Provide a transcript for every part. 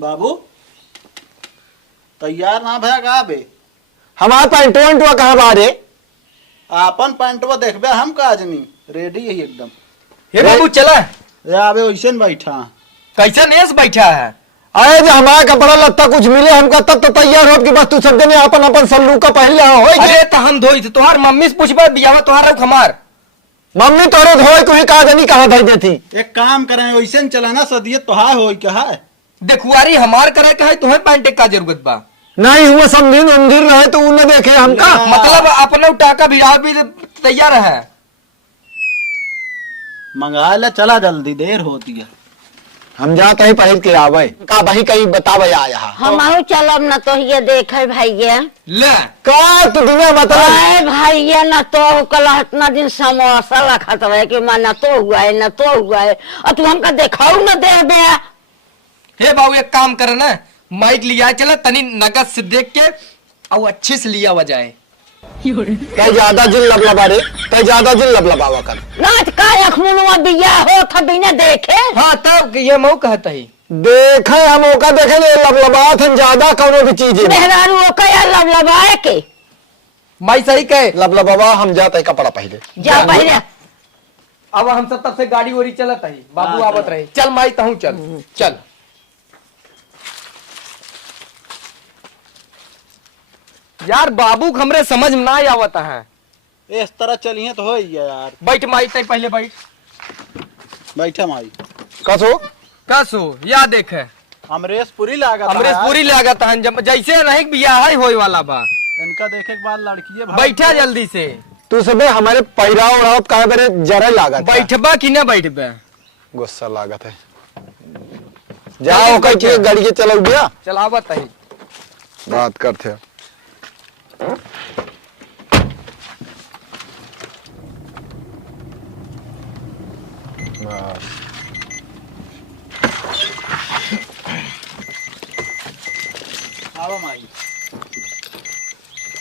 बाबू तैयार ना भया का बे? हमार पैंटवा कहाँ बारे? आपन पैंटवा देखबे हम काजनी रेडी है एकदम। हे बाबू चला आबे वैसे बैठा कैसा नेस बैठा है। अरे जो हमारा कपड़ा लत्ता कुछ मिले हमका तब तो तैयार हो कि बस तू सब जने अपन अपन सल्लू का पहले हो। अरे तो हम धोई थे तोहार मम्मी से पूछबा बियाह तोहार रख हमार मम्मी तोरे धोए तुम्हें काजनी कहाँ धर देती। एक काम करें वैसे चला ना सदियत तो हाय हो क्या है देखुआरी हमार करे का है तुम्हें पैंटे का जरूरत बा नहीं हुआ समझी मंदिर रहे तो उन्हें देखे हमका मतलब अपना टाका भिड़ा भी तैयार है। मंगा ले चला जल्दी देर होती है। हम जाते ही पहल के आवे का भाई कहीं बतावे आया हमारो चलब न तो ये देखे भैया ले का तो दुनिया बता भैया न तो कल इतना दिन समोसा रखत है कि मैं न तो हुआ है न तो हुआ है और तू हमका देखाऊ न दे बे। हे बाबू एक काम करे ना माइक लिया चला तनी नगद से देख के और अच्छे से लिया हुआ जाए। कई ज्यादा जिन लबलबा रे कई ज्यादा जिन लबलबावा कर नाच का अखमुनवा बिया हो था बिना देखे। हाँ तब ये मऊ कहता ही देखे हम ओका देखे लबलबात हम ज्यादा कौनो भी चीज मेहरारू ओका या लबलबाए के माई सही कहे लबलबावा हम जाते ही कपड़ा पहले जा पहले। अब हम सब तब से गाड़ी वोड़ी चलत है बाबू आवत रहे चल माई तहू चल चल यार बाबू हमरे समझ में ना आवता है। इस तरह चलिए तो हो ही है यार। बैठ माई तय पहले बैठ बैठा माई कसो कसो या देख अमरेश पूरी लागत हमरे पूरी लागत है जब जैसे नहीं बियाह है होए वाला बा इनका देखे के बाद लड़की बैठा जल्दी से तू सबे हमारे पहिराव उड़ाव कहे मेरे जरा लागत बैठबा कि ना बैठबे गुस्सा लागत है जाओ कह के गाड़ी के चलो गया चलावत है बात करते आओ माई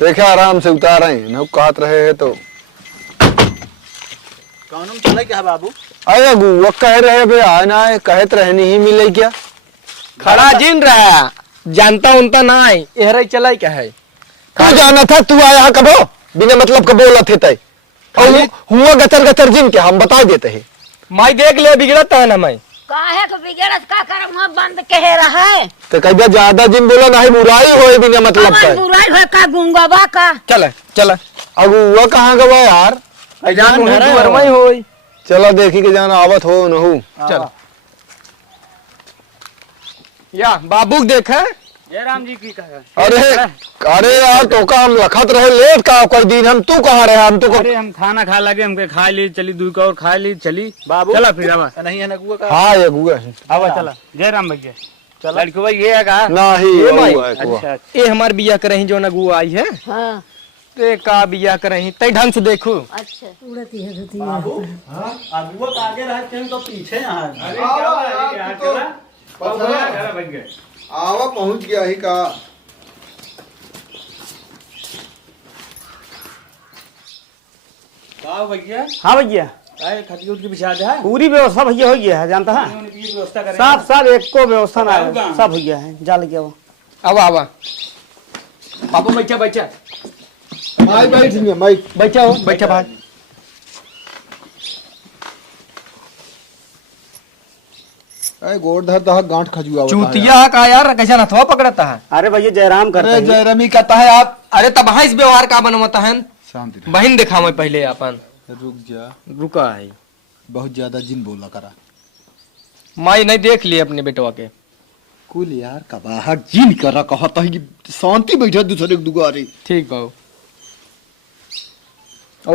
देखे आराम से उतार रहे हैं कहत रहे हैं तो कौन चले क्या बाबू? अरे वो कह रहे बे आना है कहत रहे नहीं मिले क्या खड़ा जिन रहा जानता उनता ना है एहरे चलाई क्या है तू जाना था तू आया कबो बिना मतलब का बोला थे तय हुआ गचर गचर जिन के हम बता देते हैं माई देख ले बिगड़ता है ना मैं काहे को बिगड़त का करम वहां बंद कहे रहा है तो कहीं ज्यादा जिन बोला नहीं बुराई होए बिना मतलब का बुराई हो का गुंगाबा का चल चल अब वो कहाँ गवा यार होई चलो देखी के जाना आवत हो न हो चल या बाबू देखे जय राम जी की कहा। अरे अरे यार तो का हम लखत रहे लेट का कोई दिन हम तू कहाँ रहे हम तो अरे हम खाना खा लगे हमके खा ली चली दूध का और खा ली चली बाबू चला फिर आवा नहीं है नगुआ का। हाँ ये गुआ है आवा चला जय राम भैया चला लड़की भाई ये है का नहीं ये माई। अच्छा ये हमार बिया करही जो नगु आई है हां ते का बिया करही तई ढंग से देखो अच्छा उड़ती है धुती बाबू अगुआ का आगे रह के तो पीछे यहाँ आवा पहुंच गया ही का भैया हाँ भैया खटी उठ के बिछा दे है। पूरी व्यवस्था भैया हो गया है जानता है व्यवस्था करें सब सब एक को व्यवस्था ना है सब भैया है जाल गया वो आवा आवा बाबू बैठा बैठा माई बैठेंगे माई बैठा हो बैठा भाई अरे गोड़ धरता गांठ खजुआ चूतिया का यार कैसा नथवा पकड़ता है। अरे भैया जयराम करते हैं जयरामी कहता है आप अरे तब इस व्यवहार का बनवाता है शांति बहन देखा मैं पहले अपन रुक जा रुका है बहुत ज्यादा जिन बोला करा माई नहीं देख लिए अपने बेटवा के कुल यार कबाहा जिन करा कहता है कि शांति बैठा दूसरे के दुआरे ठीक बाबू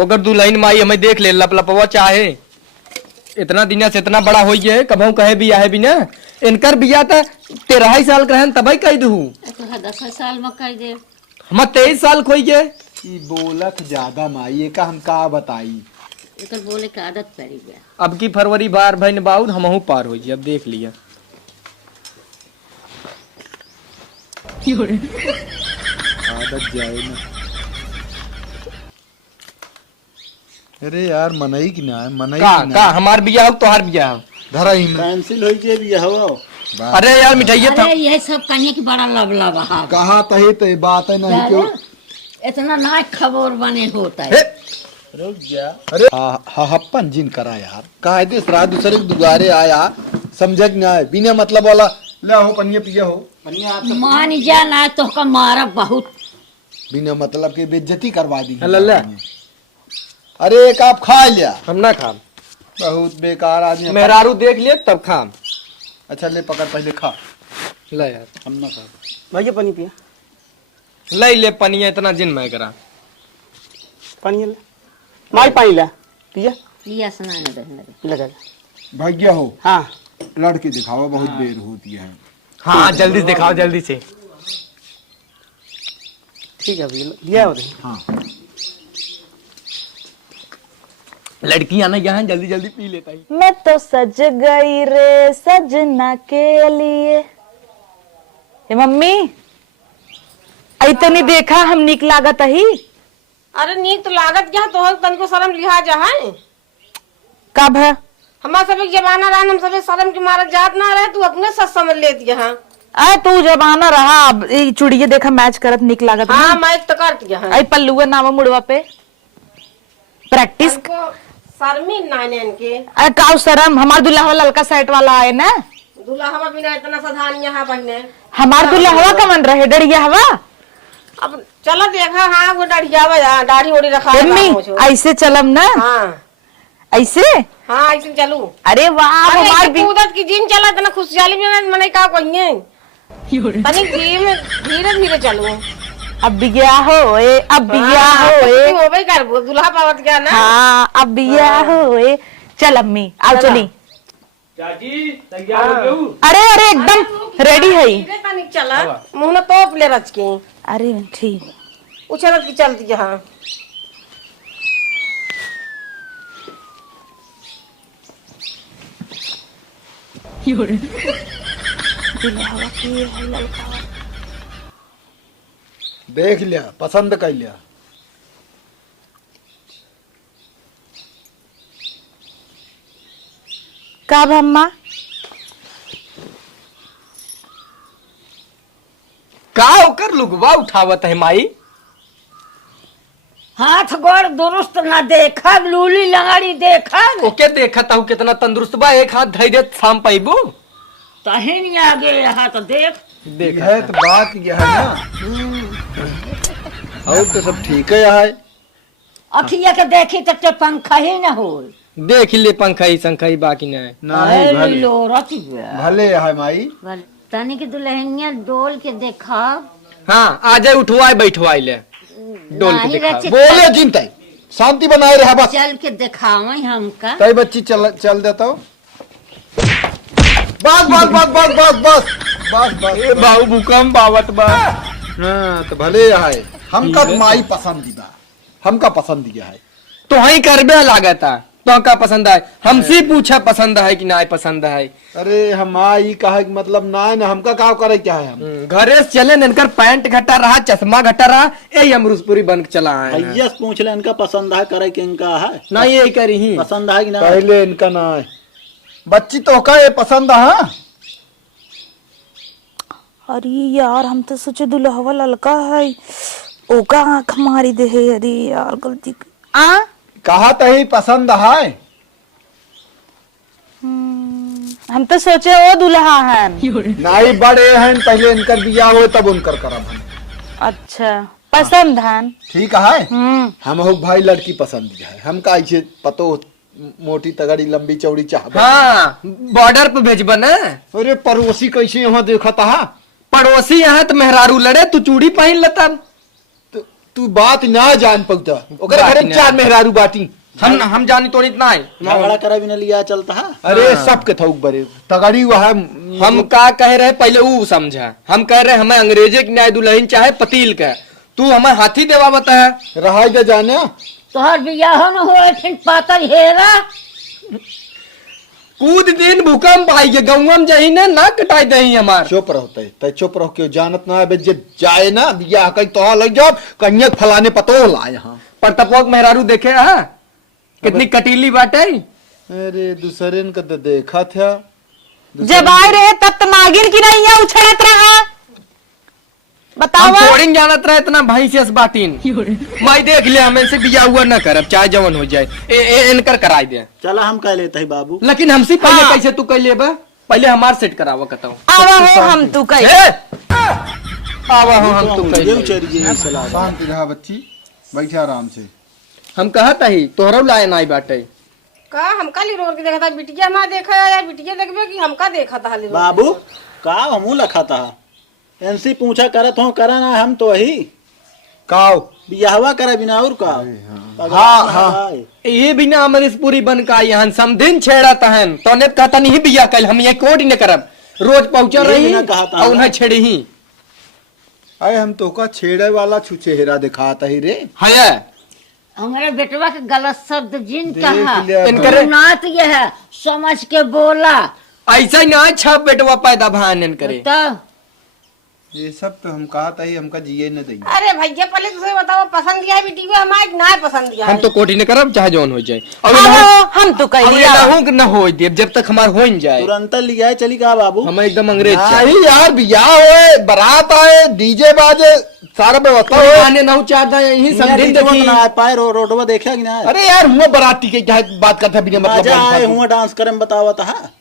अगर दुल्हन माई हमें देख ले लपलपवा चाहे इतना दिन से इतना बड़ा हो गया कभू कहे बिया है बिना इनकर बिया तो 13 साल का है तब कह दू 10 साल में कह दे हम 23 साल खोई गए बोलत ज्यादा माई का हम का बताई एकर बोले के आदत पड़ी गया अब की फरवरी बार भाई बाउद हमहू पार हो अब देख लिया आदत जाए ना अरे यार मनई की ना है मनई का हमार बिया हो तोहार बिया हो धरा ही में। कैंसिल हो गया भी हवा। अरे यार मिठाइया था। अरे ये सब कन्या की बड़ा लबला कहा तही ते बात है नहीं क्यों। इतना ना खबर बने होता हे, है। रुक जा। अरे हप्पन जिन करा यार कायदे सरा दूसरे के दुआरे आया समझ ना आए बिना मतलब वाला ले हो पनिया पिया हो पनिया आपसे मान जा ना तो का मारा बहुत। बिना मतलब के बेइज्जती करवा दी। लल्ला अरे एक आप खा लिया हम ना खाम। बहुत बेकार आदमी। मेहरारू देख लिए तब खाम। अच्छा ले पकड़ पहले खा। ले यार हम ना खा। भैया पानी पिया। ले ले पनिया इतना जिन मैं करा। पानी ले माई पानी ला पिया। लिया सुना ना दे लगा भाग्य हो हाँ लड़के दिखावा बहुत देर होती है। हाँ जल्दी से दिखाओ जल्दी से। ठीक है भैया लिया हो रही। हाँ लड़कियां ना यहाँ जल्दी जल्दी पी लेता है। मैं तो सज गई रे सजना के लिए। ए मम्मी आई तो नहीं देखा हम निक लागत ही। अरे नीक तो लागत क्या तो तनको शर्म लिहाजा है। कब है हमारा सब जमाना रहा हम सब शर्म के मारे जात ना रहे तू अपने सच समझ लेती है। आ तू जमाना रहा अब ई चुड़िए देखा मैच करत निक लागत है। हाँ मैं तो करती है। आई पल्लू नाम मुड़वा पे प्रैक्टिस। शर्मी नानन के अरे काउ शर्म हमार दुल्हा वाला ललका सेट वाला आए ना। दुल्हा बिना इतना साधारण यहाँ बहने हमार दुल्हा हवा कमन रहे डरिया हवा। अब चलो देखा हाँ वो डढ़िया दाढ़ी ओढ़ी रखा मम्मी ऐसे चलम ना हाँ ऐसे। हाँ ऐसे चलू। अरे वाह हमार भी कूदत की दिन चला इतना खुशहाली में मैंने कहा कहिए तनिक धीरे धीरे धीरे चलू। अब भी गया हो ए अब भी गया हो ए। हो भाई कर दुल्हा पावत गया ना। हाँ अब भी गया हो ए। चल अम्मी आओ चली। चाची तैयार हो गई। अरे अरे एकदम रेडी है ही। धीरे तनिक चला मुँह न तोप ले रच के अरे ठीक उछल की चलती है। हाँ देख लिया पसंद कर लिया। कब अम्मा का होकर लुगवा उठावत है माई। हाथ गोड़ दुरुस्त ना देखा लूली लंगड़ी देखा ओके देखत हूँ कितना तंदुरुस्त बा। एक हाथ धैर्य शाम पाइबू तहे नहीं आगे रहा तो देख। देखा यह तो बात यह है ना। और तो सब ठीक है यहाँ। अखिया के देखी तो पंखा ही न हो। देख ले पंखई संखई बाकी नहीं। नहीं भले लोरत भले है माई। तनी की दुल्हनिया डोल के देखा। हाँ आ जाए उठवाए बैठवाए ले डोल के नहीं दिखा। रची- बोले जिनते शांति बनाए रहा बस। चल के दिखावे हमका। कई बच्ची चल देता हो। बस बस बस बस बस बस बस बस बाबू भूकंप आवत बा। हाँ तो भले है हमका तो माई पसंदीदा हमका पसंदीदा है। तो वही करबे लागता तो का पसंद है हमसे पूछा पसंद है कि ना पसंद है। अरे हम आई कहा कि मतलब ना है ना हमका का करे क्या है हम। घरे से चले इनकर पैंट घटा रहा चश्मा घटा रहा यही अमरूसपुरी बन के चला है। भैया से पूछ ले इनका पसंद है करे कि इनका है ना यही करी ही। पसंद है कि ना। पहले इनका ना है बच्ची तो का ये पसंद है। अरे यार हम तो सोचे दुल्हा ललका है ओका आंख मारी दे है। अरे यार गलती आ कहा तो ही पसंद है। हम तो सोचे वो दुल्हा है। नाई बड़े हैं पहले इनकर बिया हो तब उनकर करब हम। अच्छा पसंद है। ठीक है हम हो भाई लड़की पसंद है हमका ऐसे पतो मोटी तगड़ी लंबी चौड़ी चाहबे। हाँ बॉर्डर पे भेजबा ना। अरे पड़ोसी कैसे यहाँ देखता है। पड़ोसी यहाँ तो मेहरारू लड़े तू चूड़ी पहन लेता। तू बात ना जान पौता ओकरे बात घरे में ना। चार मेहरारू बाटी। हम जानी तो इतना है। झगड़ा करे भी न लिया चलता है। अरे सबके थौक बरे तगड़ी हुआ है। हम का कह रहे पहले वो समझा। हम कह रहे हमें अंग्रेजे की न्याय दुल्हन चाहे पतील का तू हमें हाथी देवा बता है। रहा दे जाने तोहर बियाह न हो फिर पातर हेरा। कूद दिन भूकंप आई के गौम जही ना कटाई दही हमार। चुप रहते तय चुप रहो क्यों जानत ना है जे जाए ना बिया कहीं तो लग जाओ कन्या फलाने पतो ला यहाँ पर तपोक मेहरारू देखे हा कितनी कटीली बाटे। अरे दूसरे का तो देखा था जब आए रहे तब तो नागिन की नहीं है उछलत रहा। बताओ हम थोड़ी जानत रहे इतना भाई से बाटीन मैं देख ले हमें से बिया हुआ न करब चाहे जवन हो जाए इनकर कराई दे। चला हम कह लेते हैं बाबू। लेकिन हमसे पहले कैसे तू कर ले पहले हमार सेट करावा कहता आवा हो हम तू कही आवा हो हम तू ये कह उचरिए ही सलाह। शांति रहा बच्ची, बैठे आराम से। हम कहता ही तोहरा लाए नाई बाटे का हमका ली रोड के देखा था बिटिया ना देखा या बिटिया देखबे कि हमका देखा था हाली रोड बाबू का हमू लखा था एनसी पूछा करत हो करा ना हम तो ही काओ बियाहवा करे बिना और का। हाँ, हाँ। ये बिना अमरीश पूरी बन का यहाँ समदिन छेड़ा तहन तोने कहता नहीं बिया कल हम ये कोड न करब रोज पहुंचा ये रही बिना कहता और उन्हें छेड़ी ही अरे हम तो का छेड़े वाला छुचेहरा दिखाता ही रे। है हमारे बेटवा के गलत शब्द जिन देख कहा लिया इनकर नात ये है समझ के बोला ऐसा ही ना छप बेटवा पैदा भान करे तो ये सब तो हम कहा था ही हमका जिए न देंगे। अरे भैया पहले तुझे बताओ पसंद दिया है बिटिया हमारे ना पसंद दिया हम तो कोटी न करब चाहे जौन हो जाए और हम तो कही लिया न हो दे जब तक हमार हो न जाए तुरंत लिया है चली का बाबू। हम एकदम अंग्रेज नहीं यार, बियाह होए, बारात आए, डीजे बाजे, सारा व्यवस्था हो। आने नौ चार दा यही समझिन देखी ना पाए रोडवा देखा कि ना। अरे यार हुआ बाराती के क्या बात करता बिना मजा आए मतलब। हुआ डांस करे में बतावा था।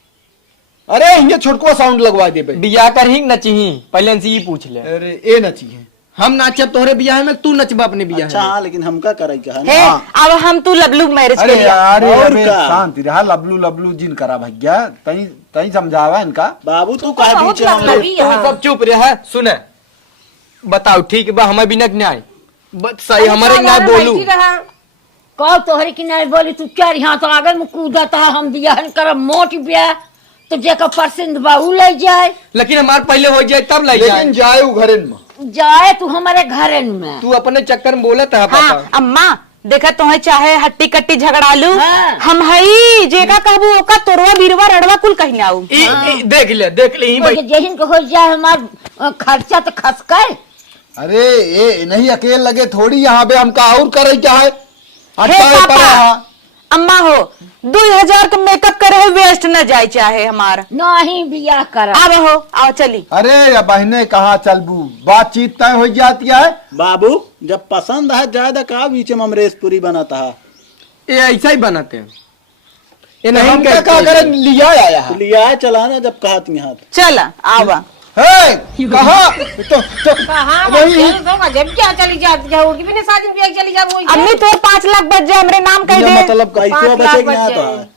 अरे ये छोटको साउंड लगवा दे बे। बिया कर ही नची पहले से ही पूछ ले अरे ए नची है हम नाचब तोहरे बियाह में तू नचबा अपने बियाह अच्छा में हाँ लेकिन हमका करे क्या है हे ना। अब हम तू लबलू मैरिज अरे के लिए यार और अबे का? शांति रहा, लबलू लबलू जिन करा भैया तई तई समझावा इनका। बाबू तू कहे बहुत बीच में लबलबी तू सब चुप रहे सुने बताओ ठीक बा हमें बिना न्याय सही हमारे न्याय बोलू कहो तोहरे की नहीं बोली तू क्या यहाँ तो आगे में कूदा था हम दिया कर मोट ब्याह तो जेका परसिंद बाबू ले जाए लेकिन हमार पहले हो जाए तब ले जाए लेकिन जाए उ घरे में जाए तू हमारे घरे में तू अपने चक्कर में बोला था हाँ अम्मा देखा तुम्हें चाहे हट्टी कट्टी झगड़ालू हाँ। हम हई जेका कहबू ओका तोरवा बीरवा रड़वा कुल कहीं ना आऊ देख ले ही भाई जहिन को हो जाए हमार खर्चा तो खस गए। अरे ये नहीं अकेले लगे थोड़ी यहाँ पे हमका और करे क्या है। हे पापा अम्मा हो 2000 का मेकअप करे है वेस्ट न जाए चाहे हमारा नहीं बियाह करा अब हो आओ चली। अरे या बहने कहाँ चलबू, बातचीत तय हो जाती है। बाबू जब पसंद है ज्यादा का बीच में अमरीश पुरी बनाता है। ये ऐसा ही बनाते हैं ये नहीं नहीं हमका कहते क्या करे लिया आया तो है। लिया है चलाना जब कहा तुम यहाँ चल आवा हे, कहाँ तो कहाँ वही जब क्या चली जाती है होगी भी नहीं शादी में चली जा वही अम्मी तो 5 लाख बच जाए हमरे नाम कह दे मतलब कैसे 5 लाख बचेगी बच ना तो जाए। है।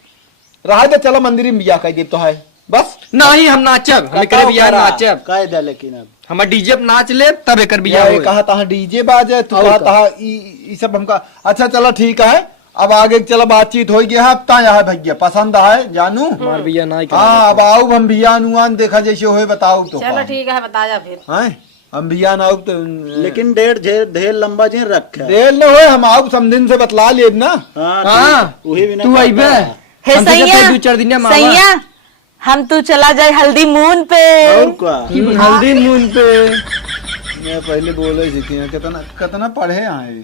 रहा दे चलो मंदिर में बिया कह दे तो है बस। नहीं हम नाचब हम करे बियाह नाचब कह दे लेकिन अब हमार डीजे पे नाच ले तब एकर बियाह ये होई। कहा था डीजे बाजे तू और कहा का? था ई सब हमका अच्छा चलो ठीक है। अब आगे चलो बातचीत हो गया है यहाँ भैया पसंद है जानू। हमार बियाह नहीं हाँ अब आओ हम बिया अनुमान देखा जैसे हो बताओ तो चलो ठीक है बता जा फिर हैं हम बिया ना तो लेकिन डेढ़ ढेर लंबा जेन रखे रेल न हो हम आओ समदिन से बतला लिए ना। हाँ वही भी ना तू अइबे हे हम तो सैया जब 2-4 दिन में सैया हम तू चला जाए हल्दी मून पे और क्या हल्दी मून पे मैं पहले बोले थी कितना कितना पढ़े आए।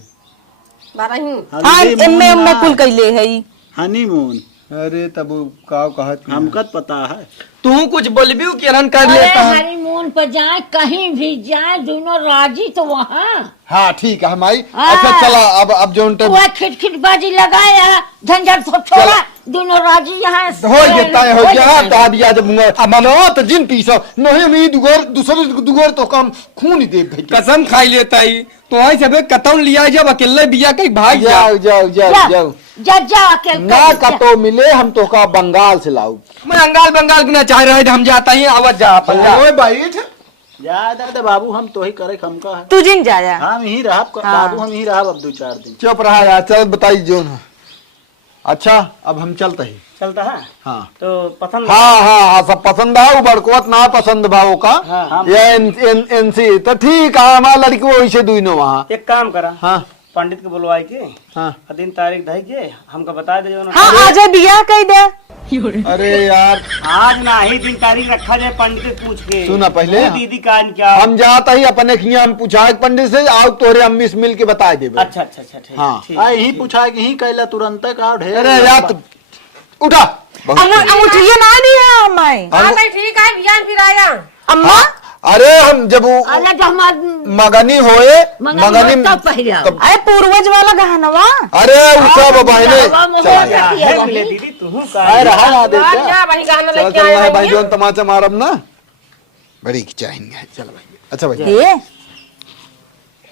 12 ही हाँ इनमें उनमें कुल कैले है हनीमून अरे तब का कहत हमका तो पता है। तू कुछ बोलबी किरण कर अरे लेता है हनीमून पर जाए कहीं भी जाए दोनों राजी तो वहाँ हाँ ठीक है हमारी। हाँ। अच्छा चला अब जो वह खिटखिट बाजी लगाया झंझट सब छोड़ा दोनों राजी यहाँ हो गया हो गया तो अब या जब अब मनो तो जिन पीसा नहीं मैं दुगोर दूसरे दुगोर तो काम खून दे भाई। कसम खाई लेता ही तो आई सबे कतौन लिया जब अकेले बिया कहीं भाग जाओ जाओ जाओ जाओ जा अकेले ना कतो मिले हम तो का बंगाल से लाऊ। मैं बंगाल की ना चाह रहे थे हम जाता ही आवाज जा ओए बैठ जा दे बाबू हम तो ही करे हमका है। तू जिन जाया हम ही रहा बाबू हम ही रहा अब 2-4 दिन। चुप रहा यार चल बताई जो ना। अच्छा अब हम चलते ही चलता है हाँ तो पसंद हाँ हाँ हाँ सब पसंद है बड़कोत ना पसंद भाव का हाँ। ये एनसी तो ठीक है हमारा लड़की वो इसे दुई नो वहाँ। एक काम करा हाँ पंडित के बुलवाई के हाँ दिन तारीख धई के हमको बता दे जो ना। हाँ आ जाए बिया कह दे अरे यार आज ना ही दिन तारीख रखा जाए पंडित से पूछ के सुना पहले। वो दीदी का क्या हम जाता ही अपने खिया हम पूछा पंडित से आओ तोरे अम्मी से मिल के बता दे अच्छा अच्छा अच्छा ठीक हाँ। ठीक। यही पूछा कि ही कहला तुरंत का ढेर अरे यार उठा अंगूठिया ना दी है हमें। हाँ भाई ठीक है बियान फिर आया अम्मा अरे हम जब वो अरे जो हमार मगनी होए मगनी तब पहले आओ। अरे पूर्वज वाला गहनवा। अरे उसका बहने ले दीदी तू का रहा ना दे आज जा भाई गाना चल लेके चल आया भाई जोन तमाचा मारब ना बड़ी चाहेंगे चल भाई अच्छा भाई ये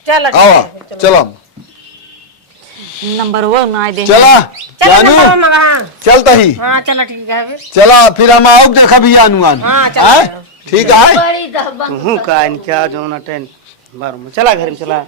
चल आओ चलो नंबर वो ना दे। चला जानू हाँ चलता ही चलो ठीक है फिर चला फिर हम आओ देखा भी जानू आन हाँ, चलो। हैं? ठीक है बड़ी दहबंग तू का क्या जो ना टेन बार में चला घर में चला